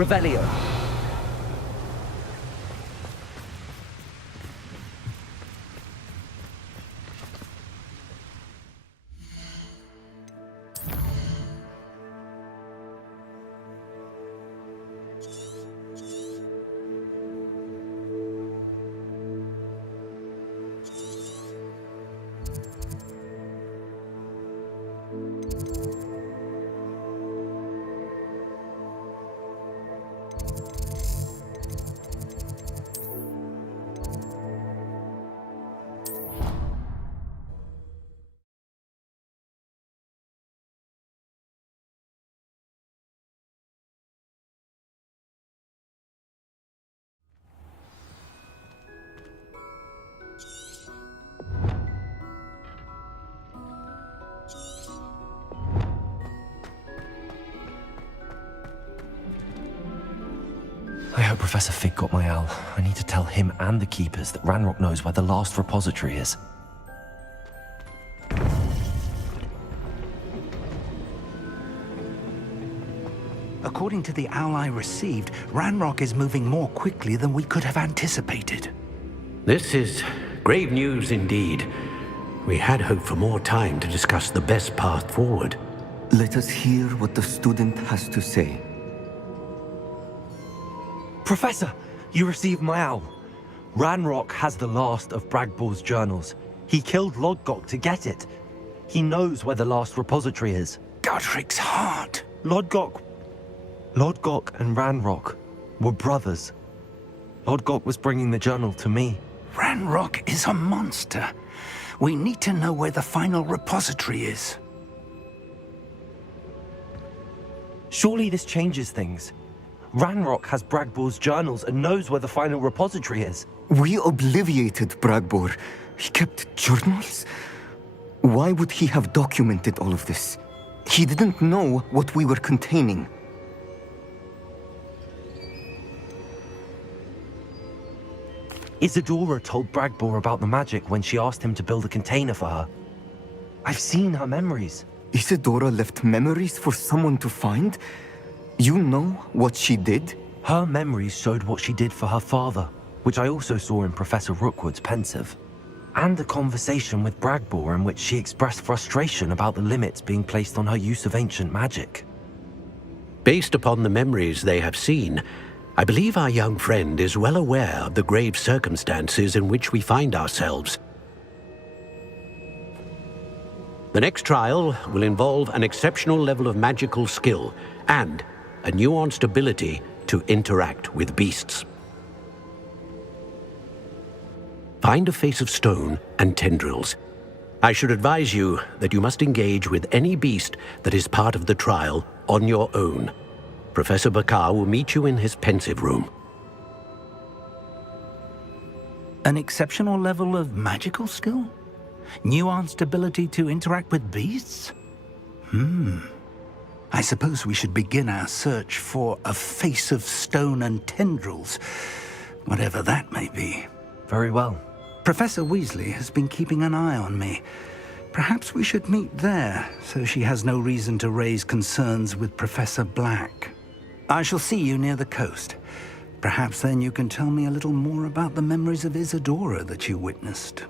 Revelio. I hope Professor Fig got my owl. I need to tell him and the Keepers that Ranrock knows where the last repository is. According to the owl I received, Ranrock is moving more quickly than we could have anticipated. This is grave news indeed. We had hoped for more time to discuss the best path forward. Let us hear what the student has to say. Professor, you received my owl. Ranrock has the last of Bragbor's journals. He killed Lodgok to get it. He knows where the last repository is. Godric's heart. Lodgok and Ranrock were brothers. Lodgok was bringing the journal to me. Ranrock is a monster. We need to know where the final repository is. Surely this changes things. Ranrock has Bragbor's journals and knows where the final repository is. We obliviated Bragbor. He kept journals? Why would he have documented all of this? He didn't know what we were containing. Isadora told Bragbor about the magic when she asked him to build a container for her. I've seen her memories. Isadora left memories for someone to find? You know what she did? Her memories showed what she did for her father, which I also saw in Professor Rookwood's pensive. And a conversation with Bragbor in which she expressed frustration about the limits being placed on her use of ancient magic. Based upon the memories they have seen, I believe our young friend is well aware of the grave circumstances in which we find ourselves. The next trial will involve an exceptional level of magical skill and a nuanced ability to interact with beasts. Find a face of stone and tendrils. I should advise you that you must engage with any beast that is part of the trial on your own. Professor Bakar will meet you in his pensive room. An exceptional level of magical skill? Nuanced ability to interact with beasts? I suppose we should begin our search for a face of stone and tendrils, whatever that may be. Very well. Professor Weasley has been keeping an eye on me. Perhaps we should meet there, so she has no reason to raise concerns with Professor Black. I shall see you near the coast. Perhaps then you can tell me a little more about the memories of Isadora that you witnessed.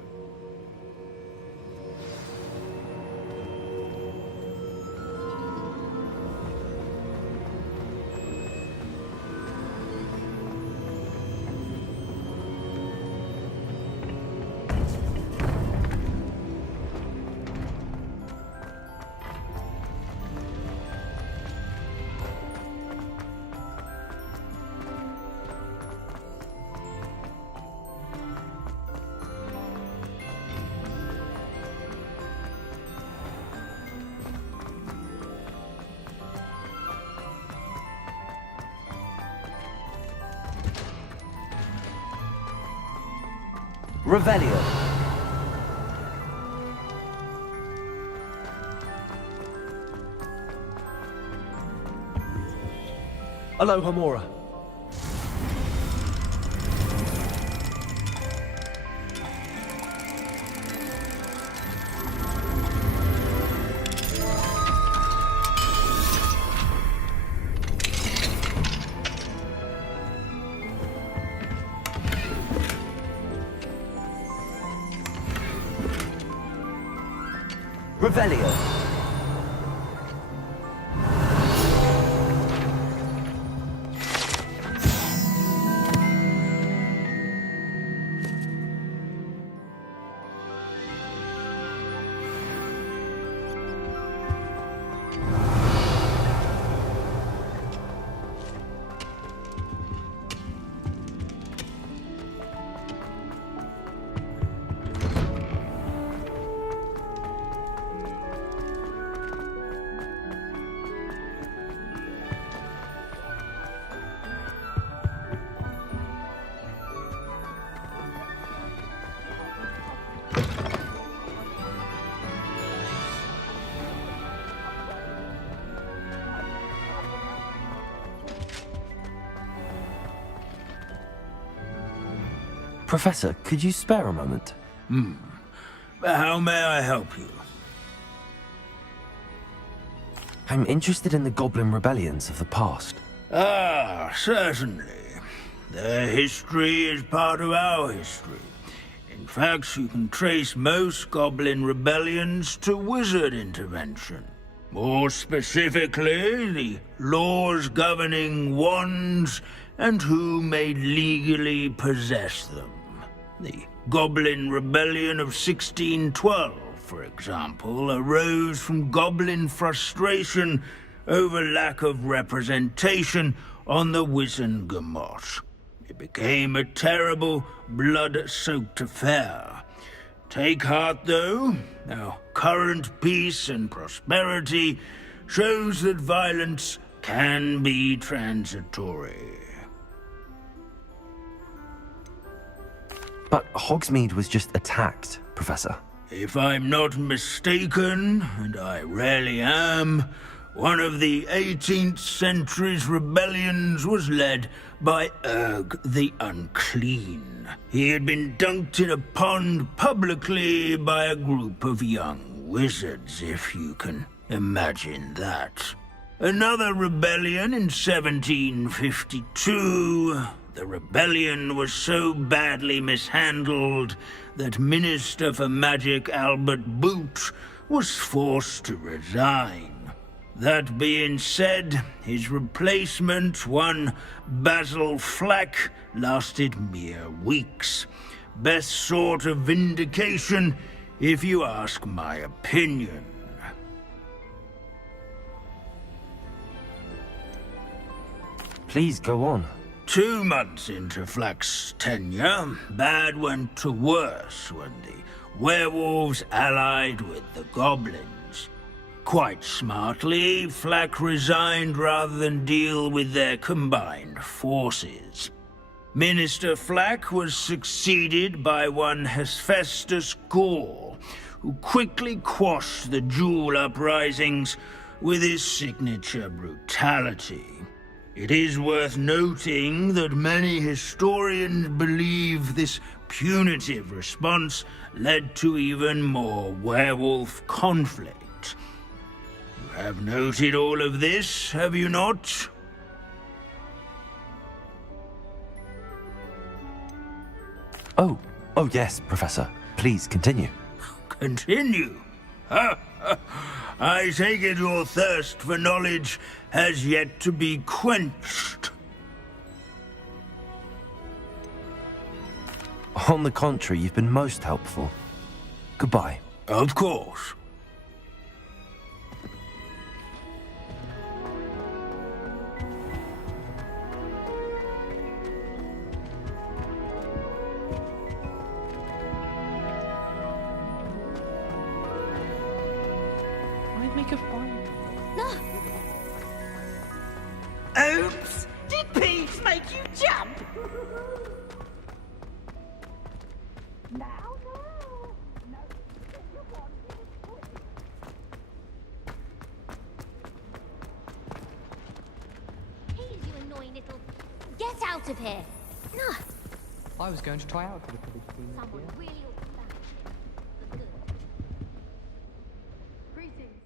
Revelio. Alohomora. Revelio. Professor, could you spare a moment? How may I help you? I'm interested in the Goblin rebellions of the past. Ah, certainly. Their history is part of our history. In fact, you can trace most Goblin rebellions to wizard intervention. More specifically, the laws governing wands and who may legally possess them. The Goblin Rebellion of 1612, for example, arose from Goblin frustration over lack of representation on the Wizengamot. It became a terrible, blood-soaked affair. Take heart, though. Our current peace and prosperity shows that violence can be transitory. But Hogsmeade was just attacked, Professor. If I'm not mistaken, and I rarely am, one of the 18th century's rebellions was led by Urg the Unclean. He had been dunked in a pond publicly by a group of young wizards, if you can imagine that. Another rebellion in 1752. The rebellion was so badly mishandled that Minister for Magic Albert Boot was forced to resign. That being said, his replacement, one Basil Flack, lasted mere weeks. Best sort of vindication, if you ask my opinion. Please go on. 2 months into Flack's tenure, bad went to worse when the werewolves allied with the goblins. Quite smartly, Flack resigned rather than deal with their combined forces. Minister Flack was succeeded by one Hephaestus Gore, who quickly quashed the Jewel uprisings with his signature brutality. It is worth noting that many historians believe this punitive response led to even more werewolf conflict. You have noted all of this, have you not? Oh yes, Professor. Please continue. Continue? I take it your thirst for knowledge has yet to be quenched. On the contrary, you've been most helpful. Goodbye. Of course. I'd make a fine. Oops! Did Peeves make you jump? Please, you annoying little... Get out of here! No, I was going to try out for the privilege team this someone year. really ought to back for good. Greetings.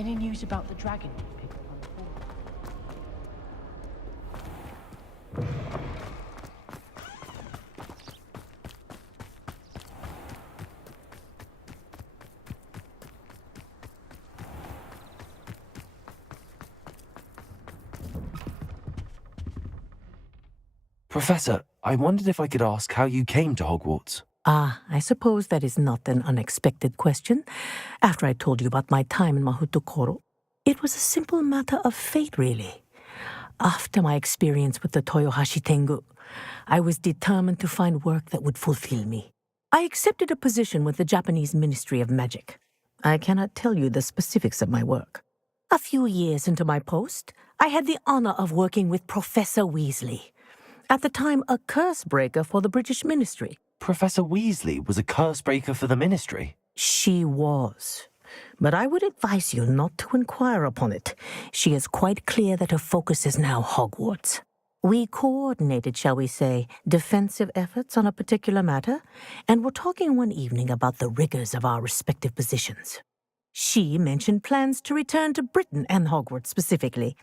Any news about the dragon you picked up on the board? Professor, I wondered if I could ask how you came to Hogwarts. Ah, I suppose that is not an unexpected question, after I told you about my time in Mahutokoro. It was a simple matter of fate, really. After my experience with the Toyohashi Tengu, I was determined to find work that would fulfill me. I accepted a position with the Japanese Ministry of Magic. I cannot tell you the specifics of my work. A few years into my post, I had the honor of working with Professor Weasley, at the time a curse breaker for the British Ministry. Professor Weasley was a curse breaker for the Ministry. She was. But I would advise you not to inquire upon it. She is quite clear that her focus is now Hogwarts. We coordinated, shall we say, defensive efforts on a particular matter, and were talking one evening about the rigors of our respective positions. She mentioned plans to return to Britain and Hogwarts specifically.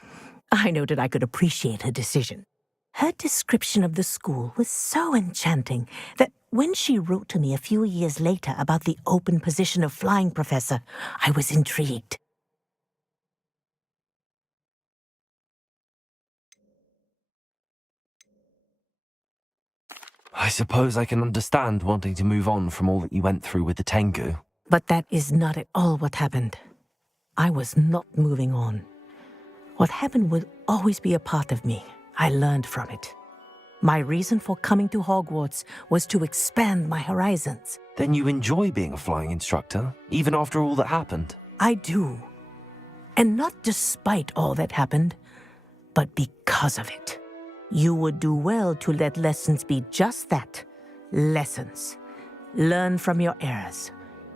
I noted I could appreciate her decision. Her description of the school was so enchanting that when she wrote to me a few years later about the open position of flying professor, I was intrigued. I suppose I can understand wanting to move on from all that you went through with the Tengu. But that is not at all what happened. I was not moving on. What happened would always be a part of me. I learned from it. My reason for coming to Hogwarts was to expand my horizons. Then you enjoy being a flying instructor, even after all that happened? I do. And not despite all that happened, but because of it. You would do well to let lessons be just that, lessons. Learn from your errors,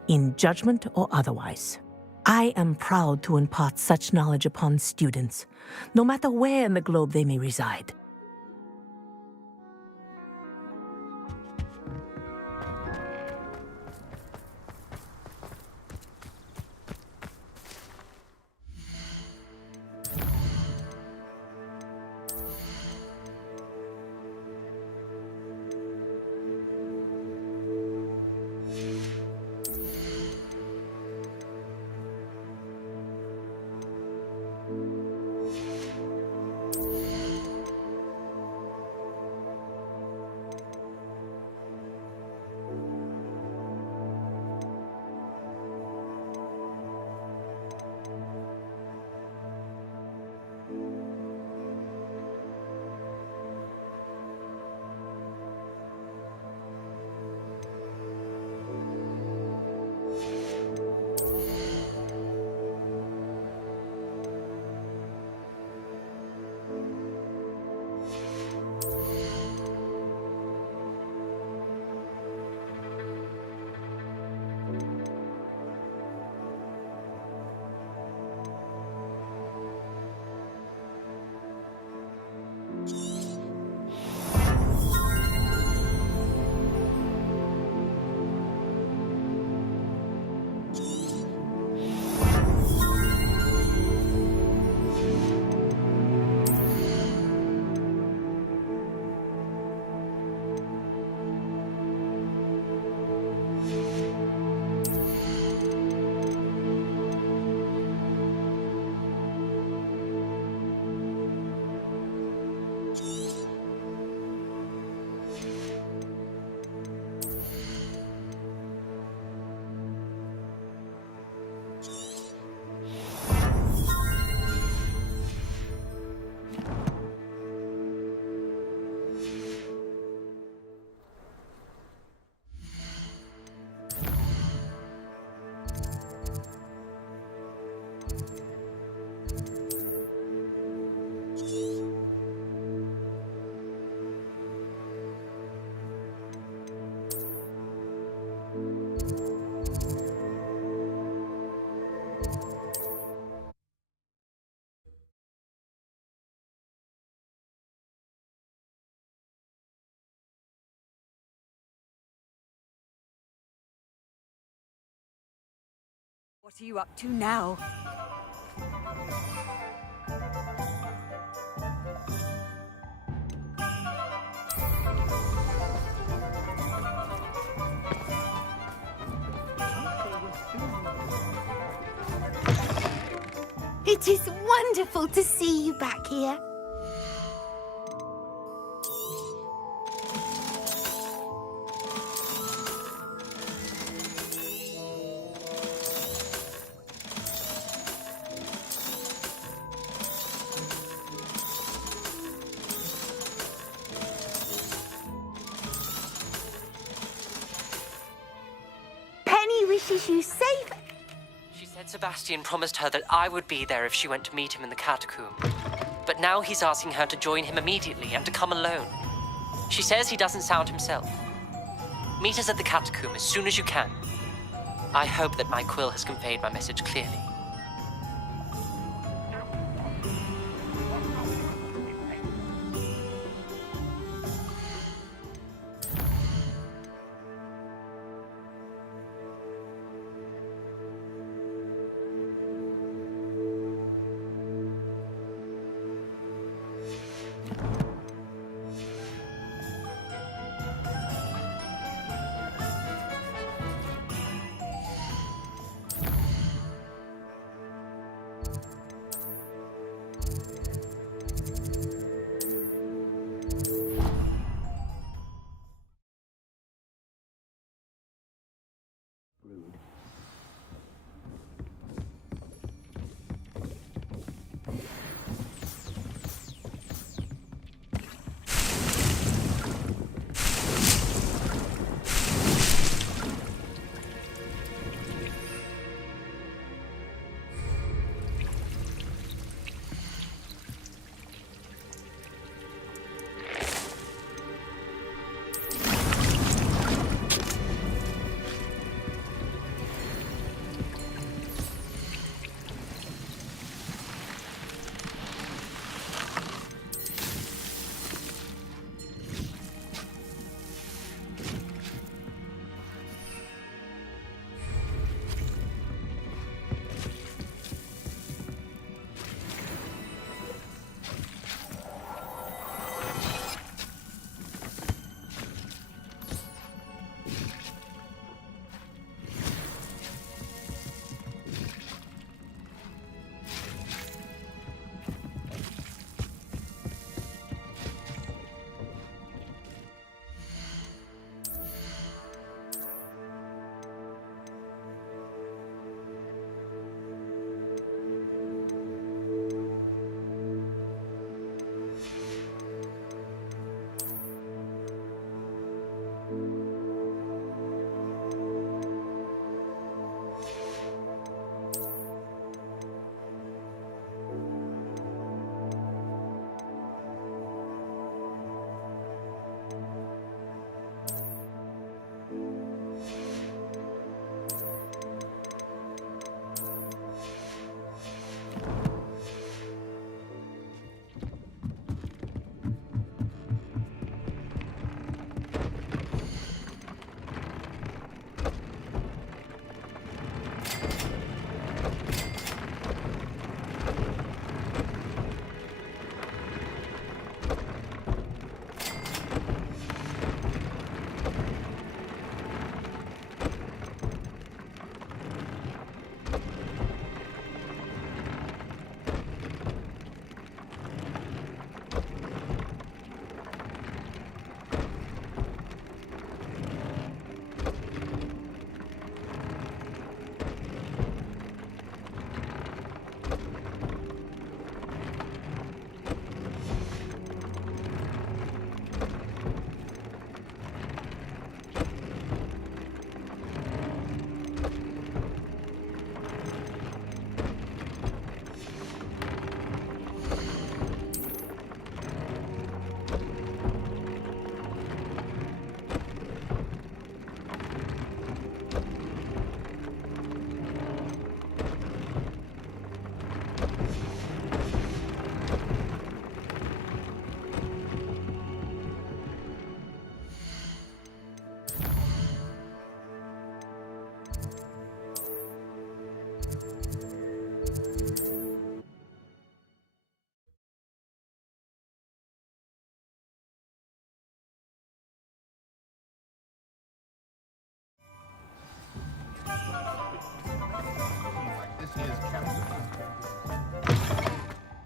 in judgment or otherwise. I am proud to impart such knowledge upon students, no matter where in the globe they may reside. What are you up to now? It is wonderful to see you back here. Penny wishes you safe. She said Sebastian promised her that I would be there if she went to meet him in the catacomb. But now he's asking her to join him immediately and to come alone. She says he doesn't sound himself. Meet us at the catacomb as soon as you can. I hope that my quill has conveyed my message clearly.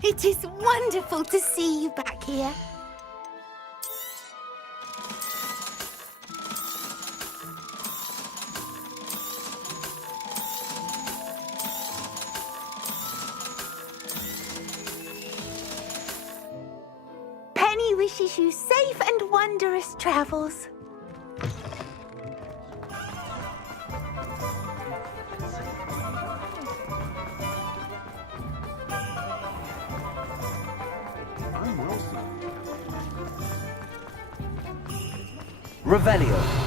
It is wonderful to see you back here. Penny wishes you safe and wondrous travels. Revelio.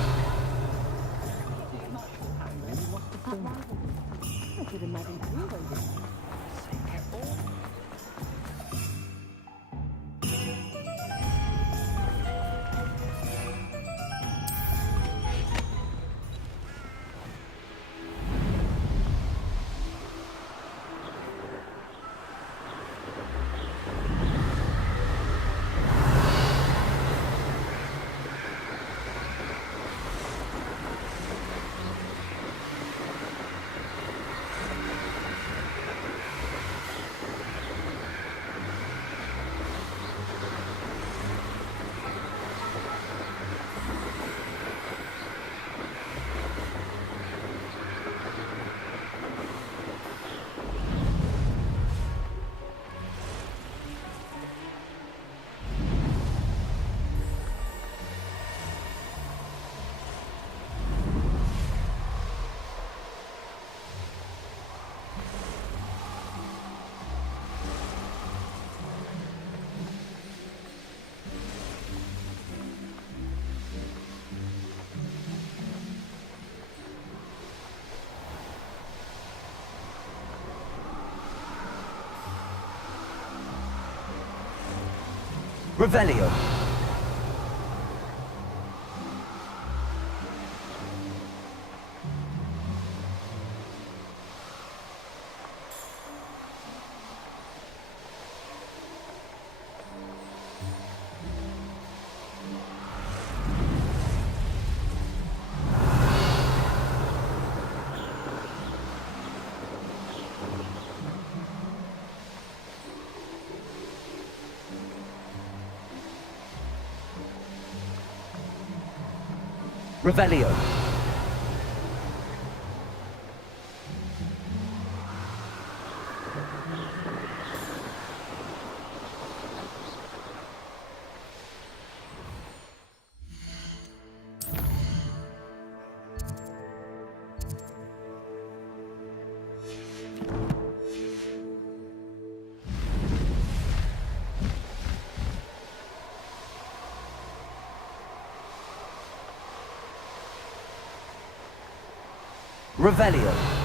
Revelio. Revelio. Revelio.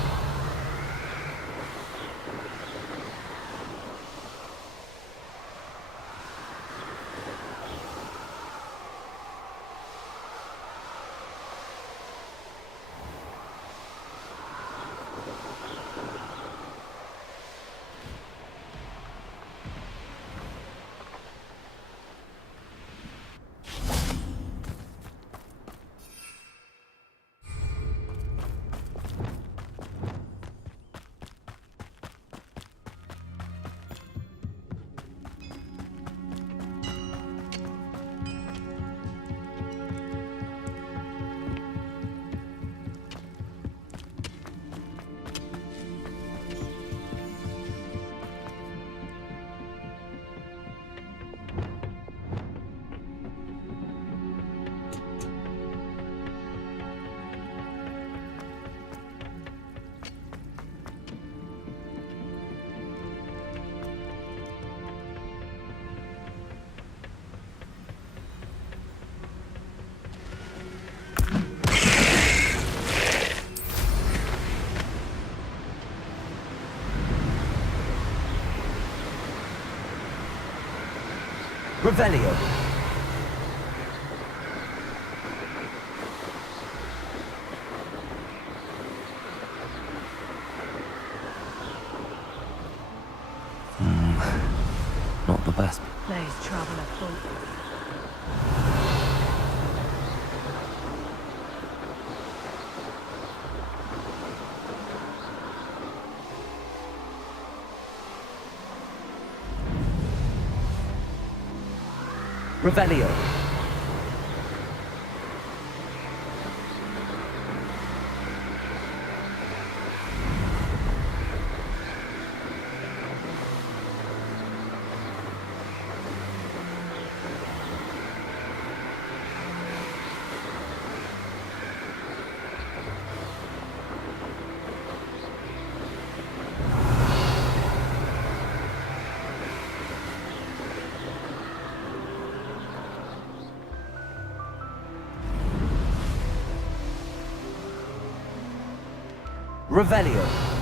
Revelio. Not the best. There's trouble afoot. Revelio. Revelio.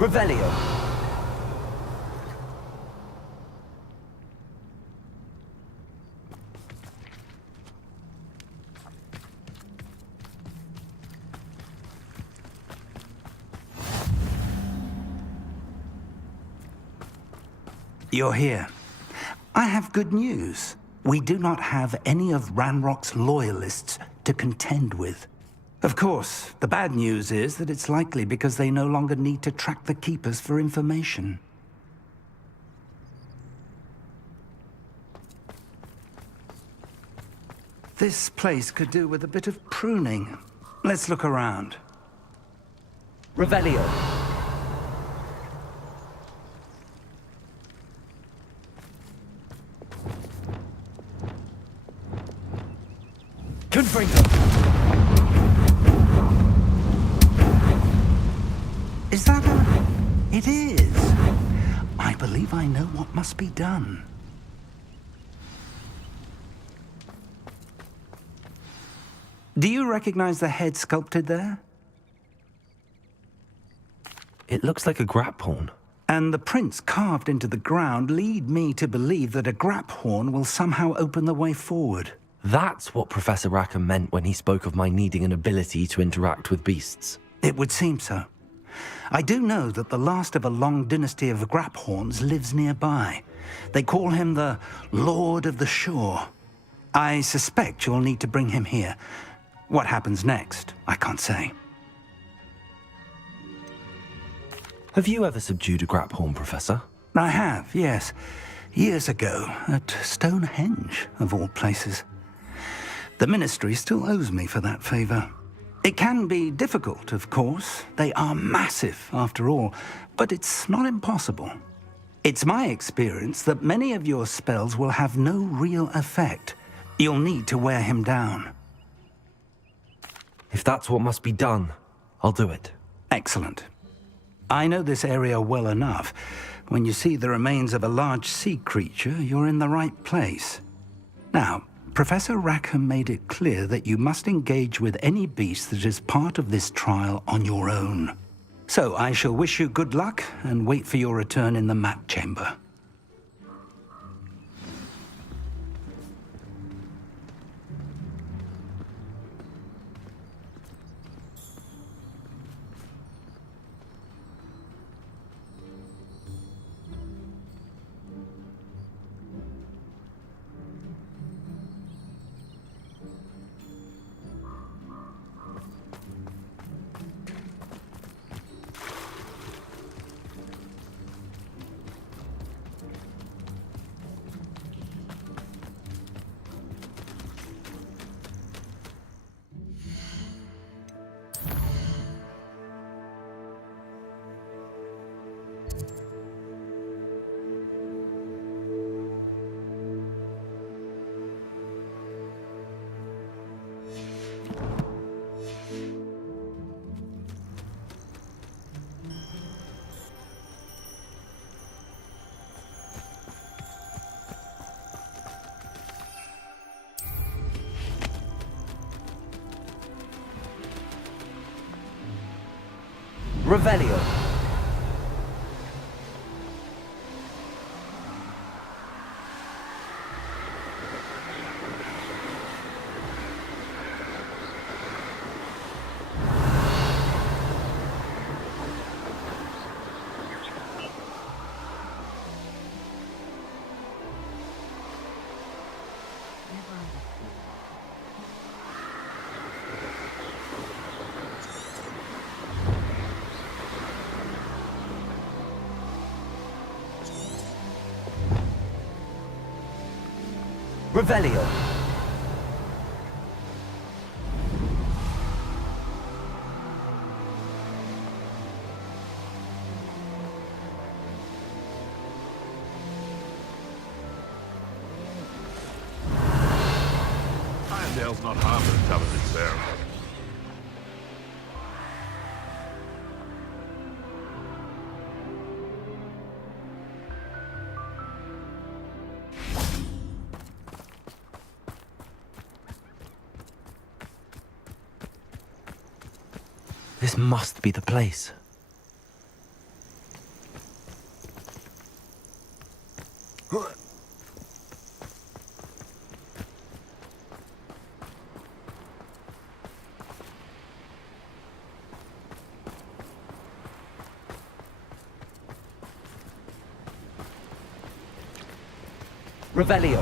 Revelio. You're here. I have good news. We do not have any of Ranrock's loyalists to contend with. Of course, the bad news is that it's likely because they no longer need to track the Keepers for information. This place could do with a bit of pruning. Let's look around. Revelio. Confringo. Is that a... It is. I believe I know what must be done. Do you recognize the head sculpted there? It looks like a grap horn. And the prints carved into the ground lead me to believe that a grap horn will somehow open the way forward. That's what Professor Rackham meant when he spoke of my needing an ability to interact with beasts. It would seem so. I do know that the last of a long dynasty of Graphorns lives nearby. They call him the Lord of the Shore. I suspect you'll need to bring him here. What happens next, I can't say. Have you ever subdued a Graphorn, Professor? I have, yes. Years ago, at Stonehenge, of all places. The Ministry still owes me for that favor. It can be difficult, of course. They are massive, after all, but it's not impossible. It's my experience that many of your spells will have no real effect. You'll need to wear him down. If that's what must be done, I'll do it. Excellent. I know this area well enough. When you see the remains of a large sea creature, you're in the right place. Now, Professor Rackham made it clear that you must engage with any beast that is part of this trial on your own. So I shall wish you good luck and wait for your return in the map chamber. Revelio. Revelio. Irondale's not half as tough as it sounds. This must be the place. Revelio.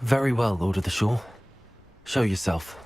Very well, Lord of the Shore. Show yourself.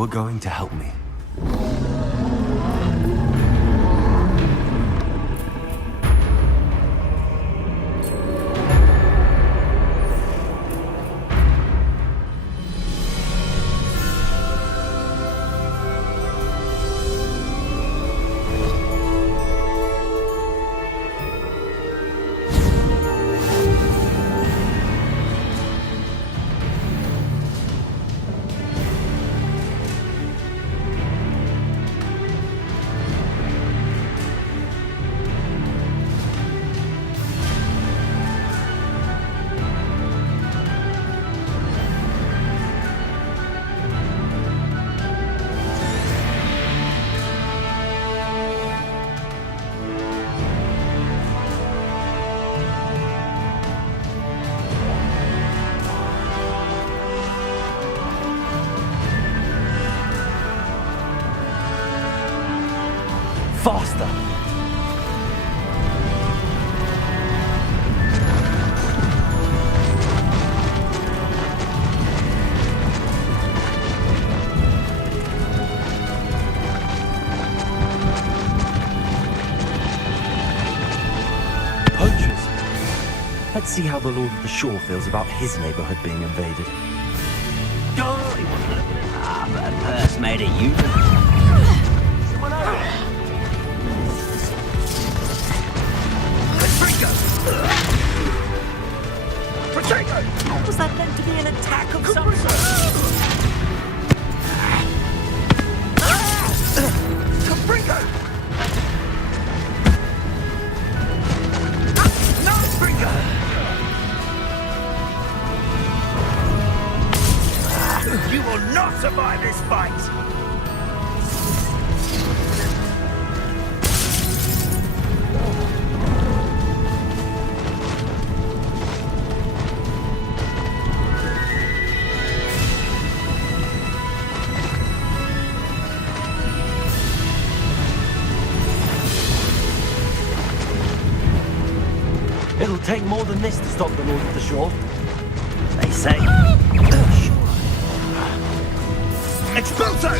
You are going to help me. Faster! Poachers! Let's see how the Lord of the Shore feels about his neighborhood being invaded. But a purse made of you. Someone over. Was that meant to be an attack of some sort? Caprico! No, Caprico! You will not survive this fight! It'll take more than this to stop the Lord of the Shore. They say. Expulso!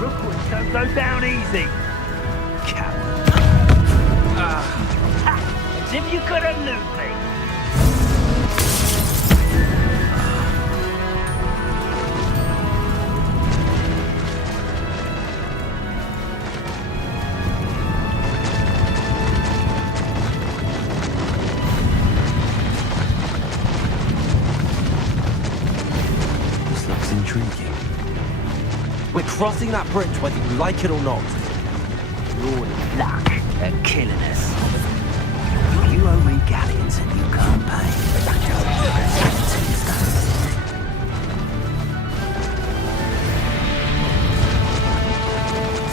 Rookwoods don't go down easy. Coward. As if you could elude me. Intriguing. We're crossing that bridge whether you like it or not. Lord of luck at killing us. You owe me galleons and you can't pay.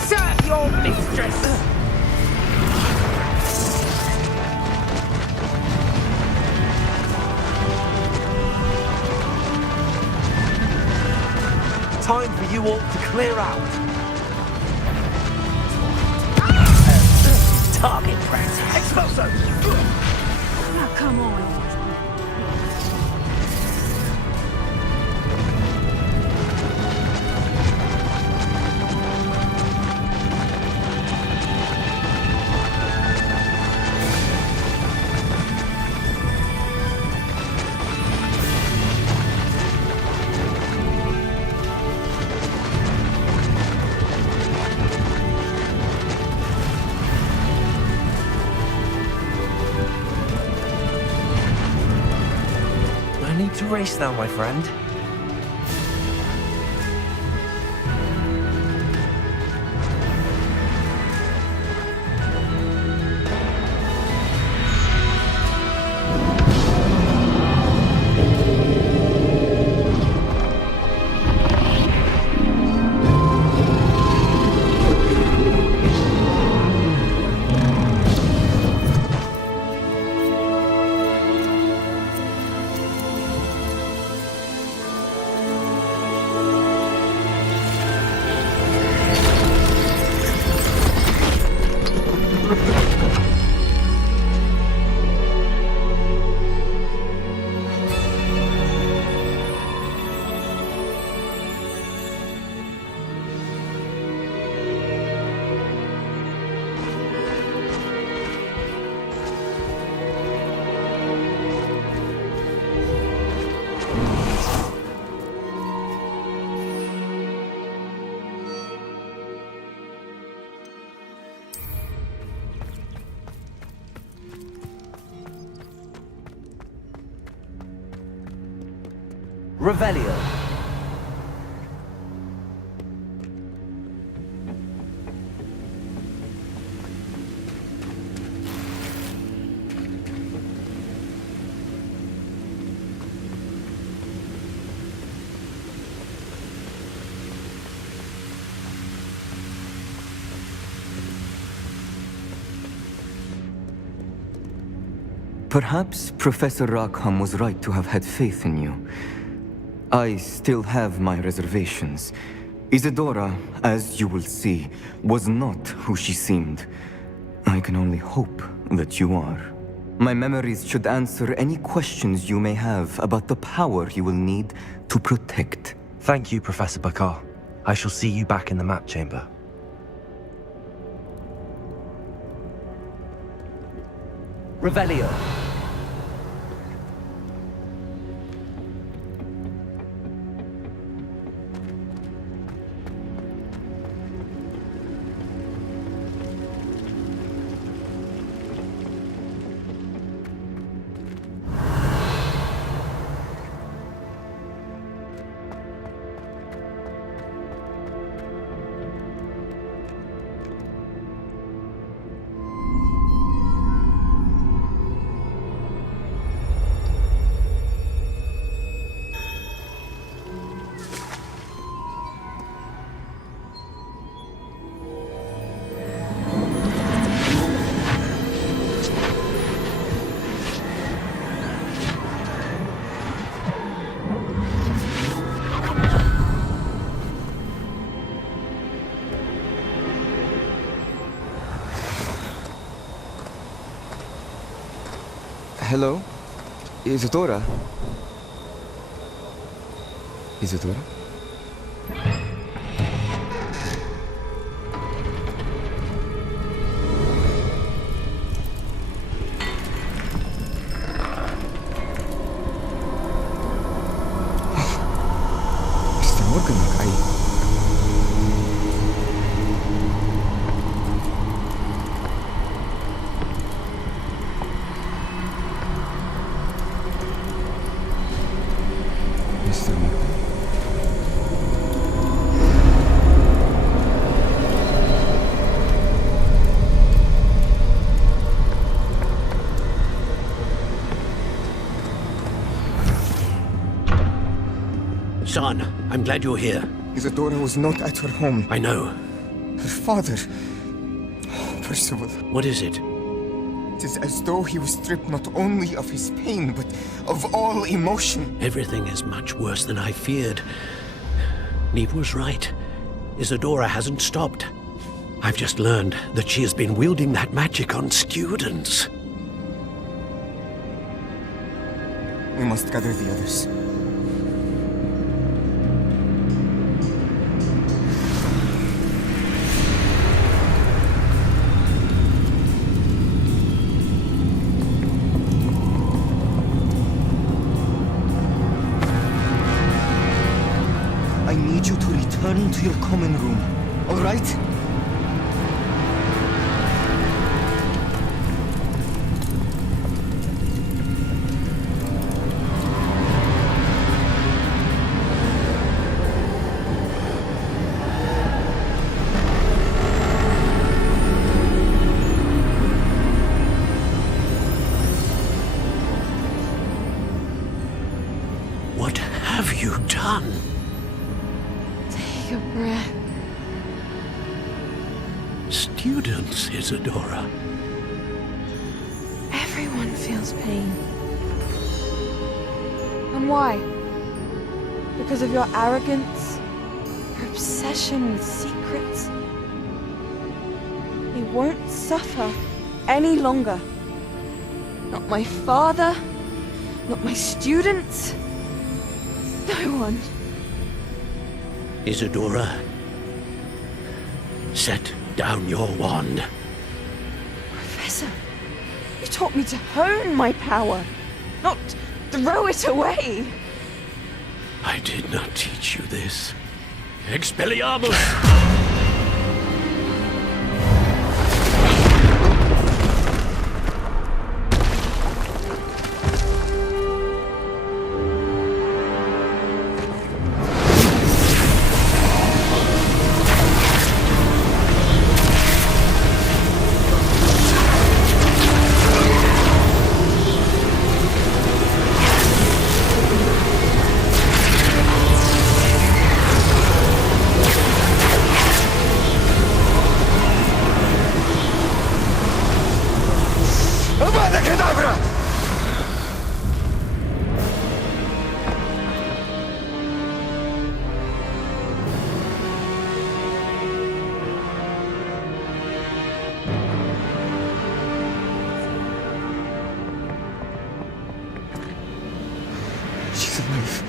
Serve your mistress! Time for you all to clear out. Target practice. Expulso! Now, come on. To race now, my friend. Revelio. Perhaps Professor Rackham was right to have had faith in you. I still have my reservations. Isadora, as you will see, was not who she seemed. I can only hope that you are. My memories should answer any questions you may have about the power you will need to protect. Thank you, Professor Bakar. I shall see you back in the map chamber. Revelio. Hello? Isadora? Isadora? Mr. Morgan, Mr. Morgan? Son, I'm glad you're here. Isadora was not at her home. I know. Her father... Oh, Percival. What is it? It is as though he was stripped not only of his pain, but of all emotion. Everything is much worse than I feared. Neve was right. Isadora hasn't stopped. I've just learned that she has been wielding that magic on students. We must gather the others. I need you to return to your common room, all right? What have you done? Take a breath. Students, Isadora. Everyone feels pain. And why? Because of your arrogance? Your obsession with secrets? He won't suffer any longer. Not my father, not my students, no one. Isadora, set down your wand. Professor, you taught me to hone my power, not throw it away. I did not teach you this. Expelliarmus! She's alive.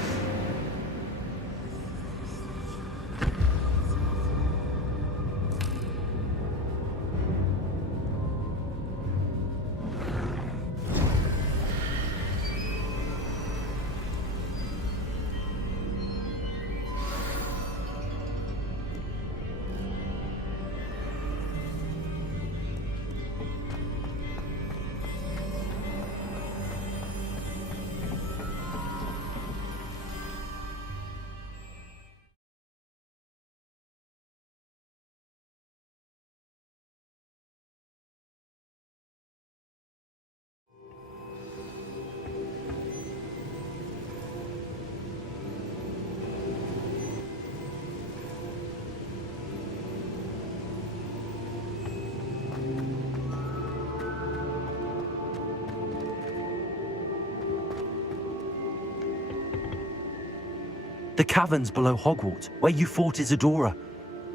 The caverns below Hogwarts, where you fought Isadora.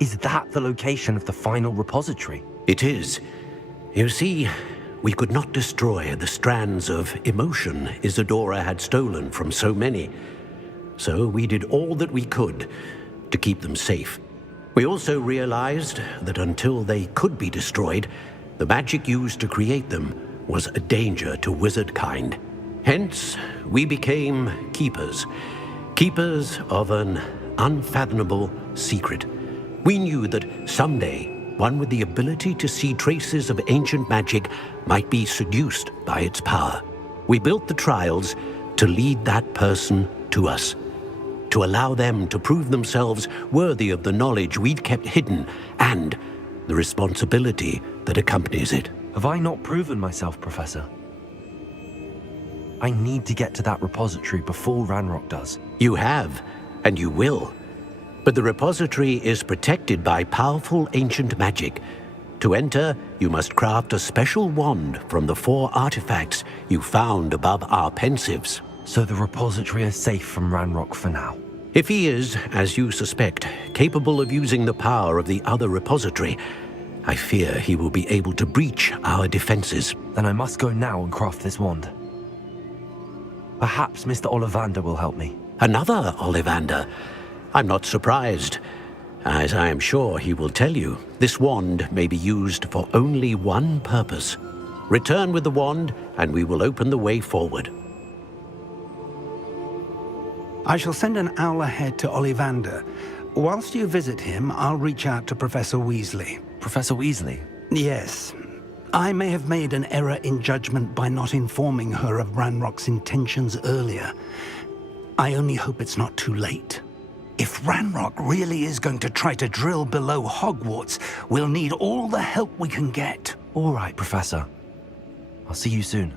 Is that the location of the final repository? It is. You see, we could not destroy the strands of emotion Isadora had stolen from so many. So we did all that we could to keep them safe. We also realized that until they could be destroyed, the magic used to create them was a danger to wizard kind. Hence, we became keepers. Keepers of an unfathomable secret. We knew that someday, one with the ability to see traces of ancient magic might be seduced by its power. We built the trials to lead that person to us, to allow them to prove themselves worthy of the knowledge we'd kept hidden and the responsibility that accompanies it. Have I not proven myself, Professor? I need to get to that repository before Ranrock does. You have, and you will. But the repository is protected by powerful ancient magic. To enter, you must craft a special wand from the 4 artifacts you found above our pensives. So the repository is safe from Ranrock for now? If he is, as you suspect, capable of using the power of the other repository, I fear he will be able to breach our defenses. Then I must go now and craft this wand. Perhaps Mr. Ollivander will help me. Another Ollivander? I'm not surprised. As I am sure he will tell you, this wand may be used for only one purpose. Return with the wand, and we will open the way forward. I shall send an owl ahead to Ollivander. Whilst you visit him, I'll reach out to Professor Weasley. Professor Weasley? Yes. I may have made an error in judgment by not informing her of Ranrock's intentions earlier. I only hope it's not too late. If Ranrock really is going to try to drill below Hogwarts, we'll need all the help we can get. All right, Professor. I'll see you soon.